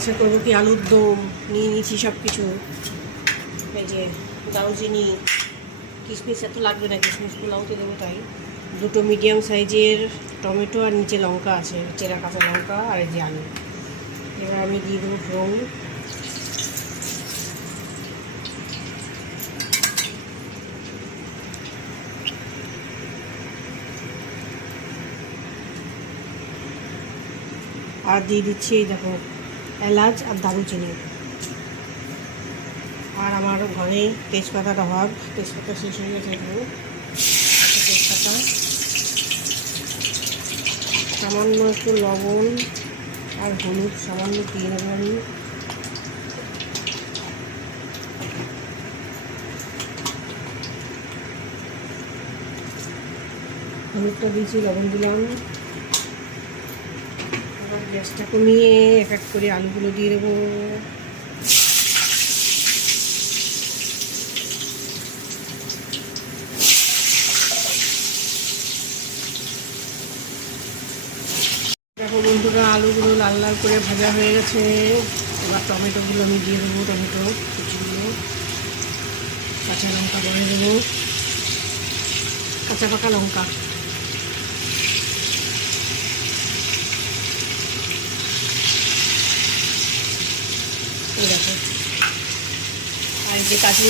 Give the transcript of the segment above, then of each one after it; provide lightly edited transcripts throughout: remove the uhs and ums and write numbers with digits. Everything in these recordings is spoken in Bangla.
আচ্ছা করবো কি আলুর দম নিয়ে নিয়েছি সব কিছু। এই যে দারুচিনি, কিশমিশ এত লাগবে না, কিশমিশ পোলাওতে দেবো তাই। দুটো মিডিয়াম সাইজের টমেটো আর নিচে লঙ্কা আছে, চেরা কাঁচা লঙ্কা আর এই যে আলু। এবার আমি দিয়ে দেবো ফোড়ন। আর দিয়ে দিচ্ছি এই দেখো এলাচ আর দারুচিনি। আর আমার ঘরে তেজপাতার অভাব, তেজপাতা শেষ হয়ে গেছে। তেজপাতা, সামান্য একটু লবণ আর হলুদ সামান্য দিয়ে নেব আমি। হলুদটা দিয়েছি, লবণ দিলাম। আবার গ্যাসটা কমিয়ে এক এক করে আলুগুলো দিয়ে দেবো। দেখো বন্ধুরা, আলুগুলো লাল লাল করে ভাজা হয়ে গেছে। এবার টমেটোগুলো আমি দিয়ে দেবো, টমেটো কুচিগুলো, কাঁচা লঙ্কা করে দেবো, কাঁচা পাকা লঙ্কা। দেখো আর যে কাজু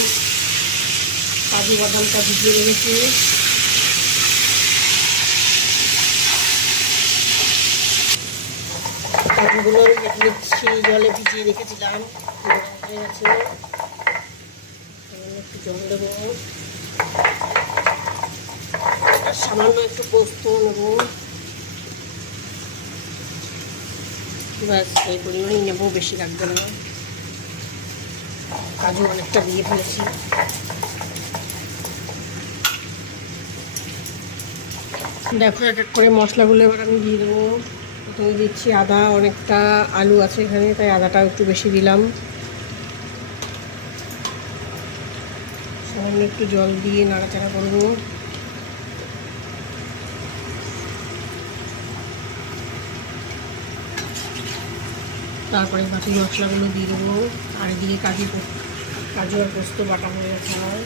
বাদামটা ভিজিয়ে রেখেছি, কাজুগুলো রেখে দিচ্ছি, জলে ভিজিয়ে রেখেছিলাম, হয়ে গেছে। একটু জল দেবো আর সামান্য একটু পোস্ত নেবো। ব্যাস এই পরিমাণই নেবো, বেশি লাগবে না। কাজু অনেকটা দিয়ে ফেলেছি। দেখো এক এক করে মশলাগুলো এবার আমি দিয়ে দেবো। প্রথমে দিচ্ছি আদা, অনেকটা আলু আছে এখানে তাই আদাটাও একটু বেশি দিলাম। সামান্য একটু জল দিয়ে নাড়াচাড়া করবো। তারপরে বাকি মশলাগুলো দিয়ে দেবো। আর এদিকে কাজু আর পোস্ত বাটা হয়ে গেছে আমার।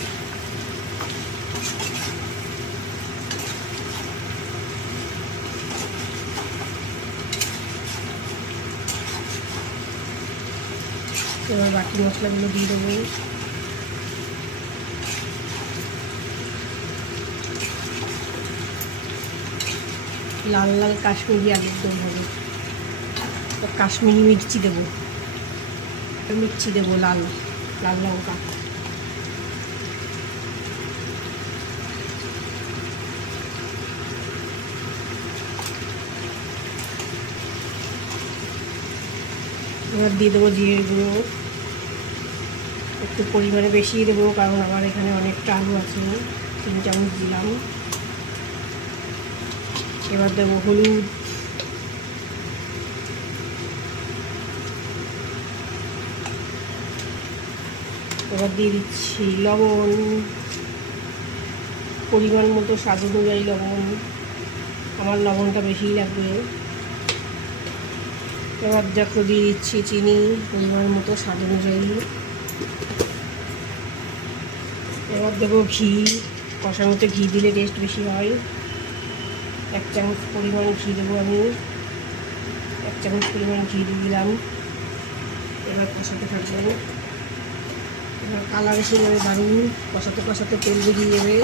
এবার বাকি মশলাগুলো দিয়ে দেবো। লাল লাল কাশ্মীরি আলুর দম হবে। কাশ্মীরি মির্চি দেবো, লাল লাল লঙ্কা। এবার দিয়ে দেবো জিরের গুঁড়ো, একটু পরিমাণে বেশি দেবো কারণ আমার এখানে অনেকটা আলু আছে, 3 চামচ দিলাম। এবার দেবো হলুদ, এবার দিয়ে দিচ্ছি লবণ, পরিমাণ মতো স্বাদ অনুযায়ী লবণ, আমার লবণটা বেশিই লাগবে। এবার দেখো দিয়ে দিচ্ছি চিনি, পরিমাণ মতো স্বাদ অনুযায়ী। এবার দেবো ঘি, কষানোতে ঘি দিলে টেস্ট বেশি হয়। 1 চামচ পরিমাণ ঘি দেবো আমি, 1 চামচ পরিমাণ ঘি দিয়ে দিলাম। এবার কষাতে থাকবো। এবার কালার এসে যাবে দারুণ, কষাতে কষাতে তেল বেরিয়ে যাবে।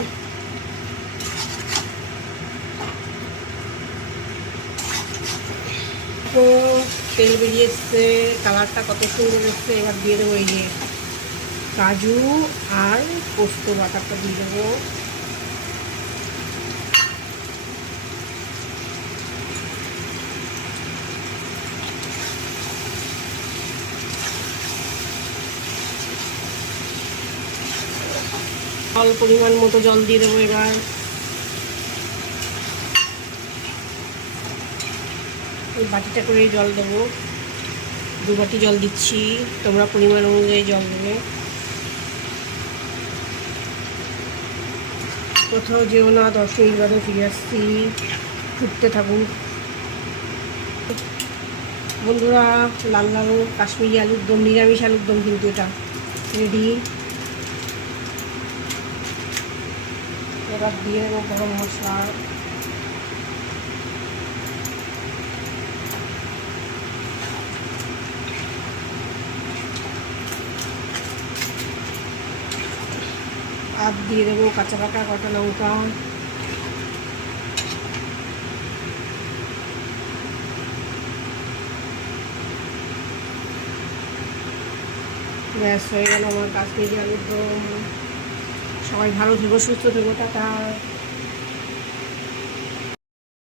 তো তেল বেরিয়ে এসছে, কালারটা কত সুন্দর এসছে। এবার দিয়ে দেবো এই যে কাজু আর পোস্ত বাটারটা দিয়ে দেবো। অল্প পরিমাণ মতো জল দিয়ে দেবো। এবার এই বাটিটা করে জল দেবো, 2 বাটি জল দিচ্ছি, তোমরা পরিমাণ অনুযায়ী জল দেবে। কোথাও যেও না, 10 মিনিট বাদে ফিরে আসছি, ফুটতে থাকুন। বন্ধুরা, লাল লাল কাশ্মীরি আলুর দম, নিরামিষ আলুর দম কিন্তু এটা রেডি। এবার দিয়ে দেবো গরম মশলা, আর দিয়ে দেবো কাঁচা পাকা কটা লঙ্কা, ব্যাস হয়ে গেল আমার কাশ্মীরি আলুর দম। সবাই ভালো থেকো, সুস্থ থেকো, টাটা।